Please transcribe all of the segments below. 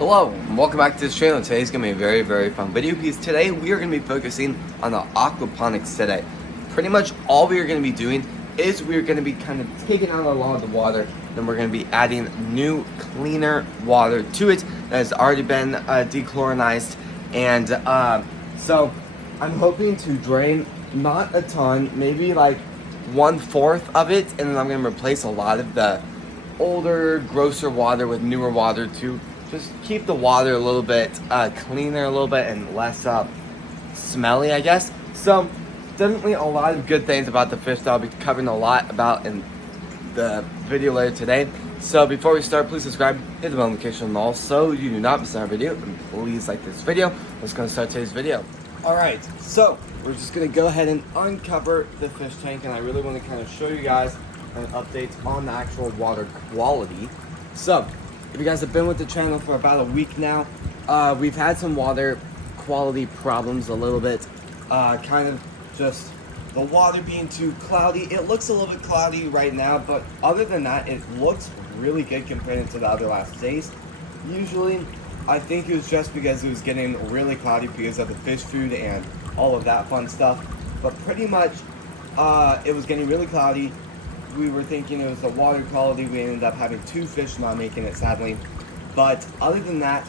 Hello, and welcome back to this channel. Today's going to be a very fun video because today we are going to be focusing on the aquaponics today. Pretty much all we are going to be doing is we're going to be kind of taking out a lot of the water, then we're going to be adding new, cleaner water to it that has already been dechlorinized. And so I'm hoping to drain not a ton, maybe like 1/4 of it, and then I'm going to replace a lot of the older, grosser water with newer water to just keep the water a little bit cleaner, a little bit, and less smelly, I guess. So definitely a lot of good things about the fish that I'll be covering a lot about in the video later today. So before we start, please subscribe, hit the bell notification bell so you do not miss our video, and please like this video. Let's go start today's video. Alright, so we're just gonna go ahead and uncover the fish tank, and I really want to kind of show you guys an update on the actual water quality. So if you guys have been with the channel for about a week now, we've had some water quality problems a little bit. Kind of just the water being too cloudy. It looks a little bit cloudy right now, but other than that, it looks really good compared to the other last days. Usually, I think it was just because it was getting really cloudy because of the fish food and all of that fun stuff. But pretty much, it was getting really cloudy. We were thinking it was the water quality. We ended up having 2 fish not making it, sadly. But other than that,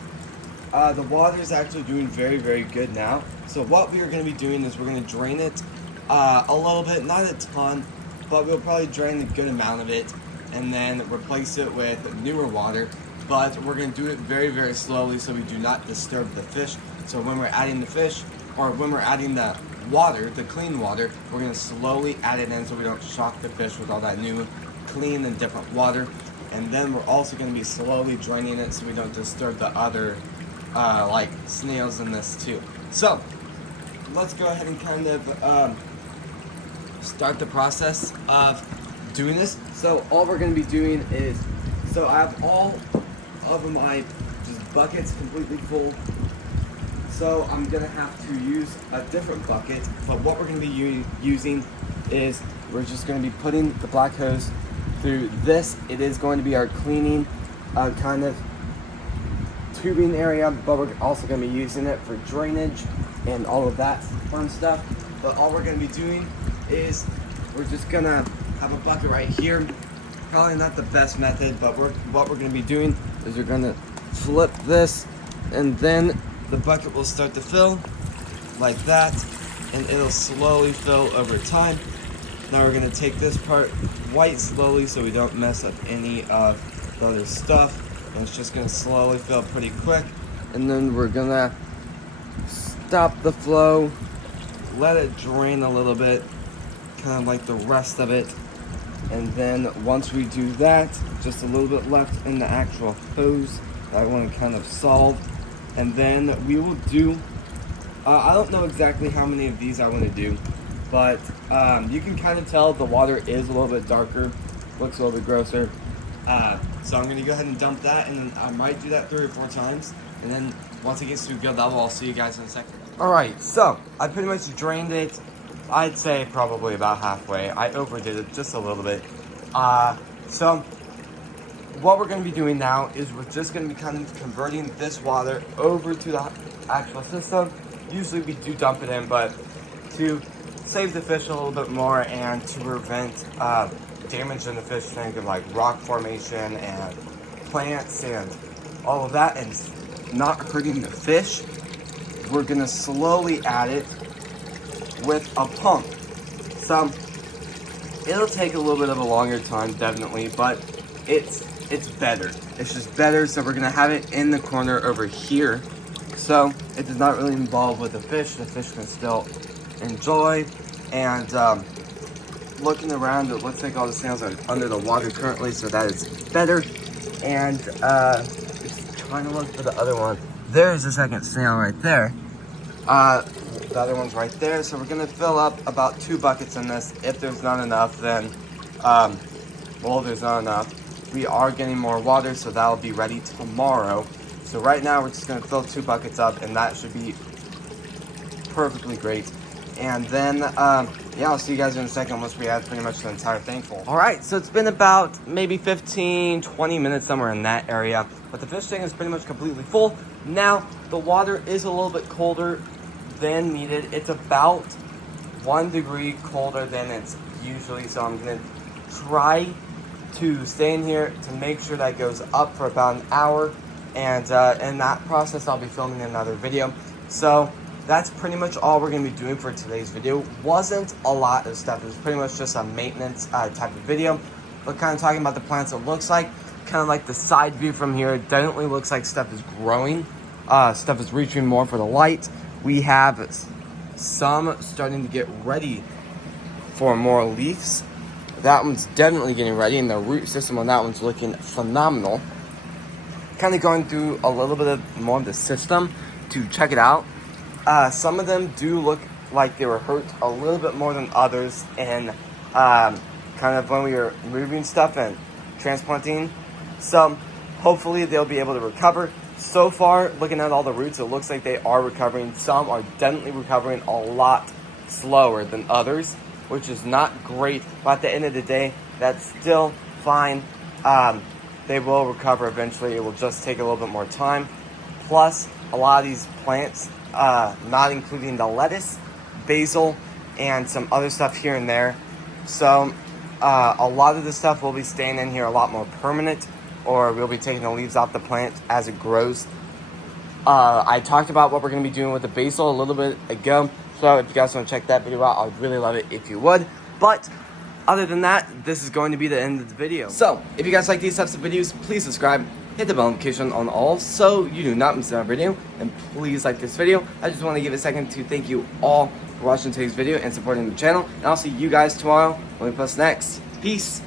the water is actually doing very good now. So what we are going to be doing is we're going to drain it a little bit, not a ton, but we'll probably drain a good amount of it and then replace it with newer water. But we're going to do it very slowly so we do not disturb the fish. So when we're adding the fish, or when we're adding the water, the clean water, we're going to slowly add it in so we don't shock the fish with all that new, clean and different water. And then we're also going to be slowly draining it so we don't disturb the other like snails in this too. So let's go ahead and kind of start the process of doing this. So all we're going to be doing is, so I have all of my just buckets completely full. So I'm going to have to use a different bucket, but what we're going to be using is we're just going to be putting the black hose through this. It is going to be our cleaning kind of tubing area, but we're also going to be using it for drainage and all of that fun stuff. But all we're going to be doing is we're just going to have a bucket right here. Probably not the best method, but what we're going to be doing is we're going to flip this, and then the bucket will start to fill like that, and it'll slowly fill over time. Now we're going to take this part white slowly so we don't mess up any of the other stuff, and it's just going to slowly fill pretty quick. And then we're going to stop the flow, let it drain a little bit, kind of like the rest of it. And then once we do that, just a little bit left in the actual hose that I want to kind of solve. And then we will do, I don't know exactly how many of these I want to do, but you can kind of tell the water is a little bit darker, looks a little bit grosser. So I'm going to go ahead and dump that, and then I might do that 3 or 4 times. And then once it gets to a good level, I'll see you guys in a second. Alright, so I pretty much drained it, I'd say probably about halfway. I overdid it just a little bit. So what we're going to be doing now is we're just going to be kind of converting this water over to the actual system. Usually we do dump it in, but to save the fish a little bit more and to prevent damage in the fish tank of like rock formation and plants and all of that, and not hurting the fish, we're going to slowly add it with a pump. So it'll take a little bit of a longer time, definitely, but it's better. It's just better. So we're gonna have it in the corner over here, so it does not really involve with the fish. The fish can still enjoy. And looking around, it looks like all the snails are under the water currently, so that is better. And it's trying to look for the other one. There's the second snail right there. The other one's right there. So we're gonna fill up about 2 buckets in this. If there's not enough, then well, there's not enough. We are getting more water, so that'll be ready tomorrow. So right now we're just gonna fill 2 buckets up, and that should be perfectly great. And then, yeah, I'll see you guys in a second once we have pretty much the entire thing full. All right, so it's been about maybe 15, 20 minutes somewhere in that area. But the fish tank is pretty much completely full. Now, the water is a little bit colder than needed. It's about 1 degree colder than it's usually. So I'm gonna try to stay in here to make sure that goes up for about an hour. And in that process, I'll be filming another video. So that's pretty much all we're going to be doing for today's video. Wasn't a lot of stuff. It was pretty much just a maintenance type of video. But kind of talking about the plants, it looks like, kind of like the side view from here, it definitely looks like stuff is growing. Stuff is reaching more for the light. We have some starting to get ready for more leaves. That one's definitely getting ready, and the root system on that one's looking phenomenal. Kind of going through a little bit more of the system to check it out. Some of them do look like they were hurt a little bit more than others, and kind of when we were moving stuff and transplanting. So hopefully they'll be able to recover. So far, looking at all the roots, it looks like they are recovering. Some are definitely recovering a lot slower than others, which is not great. But at the end of the day, that's still fine. They will recover eventually. It will just take a little bit more time. Plus, a lot of these plants, not including the lettuce, basil, and some other stuff here and there. So a lot of the stuff will be staying in here a lot more permanent, or we'll be taking the leaves off the plant as it grows. I talked about what we're going to be doing with the basil a little bit ago. So if you guys want to check that video out, I'd really love it if you would. But other than that, this is going to be the end of the video. So if you guys like these types of videos, please subscribe. Hit the bell notification on all so you do not miss our video. And please like this video. I just want to give a second to thank you all for watching today's video and supporting the channel. And I'll see you guys tomorrow when we post next. Peace.